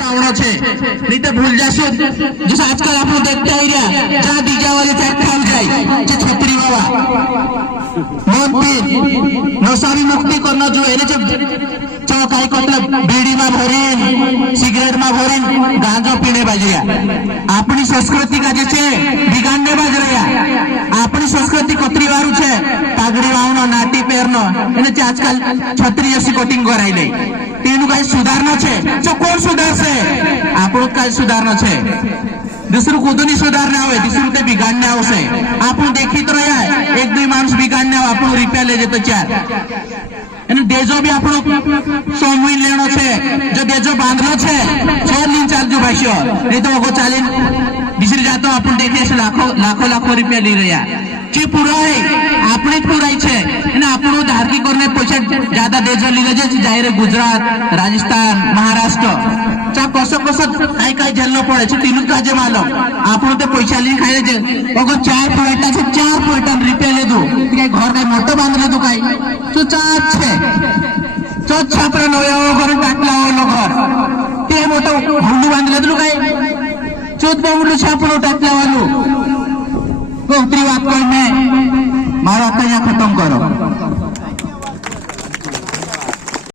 टावड़ा छे नहीं तो भूल जाशो जैसे आजकल आप लोग देखते ही रहा जहाँ डीजे वाले फैल जाए जे छतरी बाबा मोदी नौसारी मुक्ति करना जो है जो काही मतलब बीड़ी में भरीन सिगरेट में भरीन गांजो पीने बाजरिया अपनी संस्कृति का जे बिगाड़ने बाजरिया अपनी संस्कृति कतरी वारू छे पागड़ी वावनो नाटी पेरनो एने आजकल छतरी जैसी कोटिंग कराई ले तेनु काही सुधारना छे जो कोण सुधारशे આપણું काही सुधारना छे दूसरू खुदनी सुधारने आवे दूसरू ते बिगाड़ने आवशे આપણું देखी तो रहा एक दुई माणूस बिगाड़ने आवे આપણું रिपेयर ले जतो चार एने देजो भी આપણો सोमवी लेनो छे जो देजो बांधलो छे छोर लीन चालजो भाईओ नहीं तो वो चालीन बिसरी जातो आपण देखे छे लाखो रुपया ली रहा જે પુરાય આપણે જ પુરાય છે અને આપણું ધાર્મિક કરને પૈસા જ્યાદા દેજો લીધે છે જાહેર ગુજરાત રાજસ્થાન મહારાષ્ટ્ર ચા કસો કાઈ જેલનો પડે છે તીનું કાજે માલમ આપણું તે પૈસા લઈને ખાય છે અગર 4 પોઈટા છે 4 પોઈટા રૂપિયા લીધું કે ઘર કાઈ મોટો બાંધ લીધું કાઈ તો ચાર છે તો છાપરા નો એવો ઘર ટાકલાઓનો ઘર તે મોટો હુંડું બાંધ લીધું કાઈ ચોથ બાવડું છાપરો ટાકલાવાનું ઉતરી વાત કરીને મારો અહીંયા ખતમ કરો।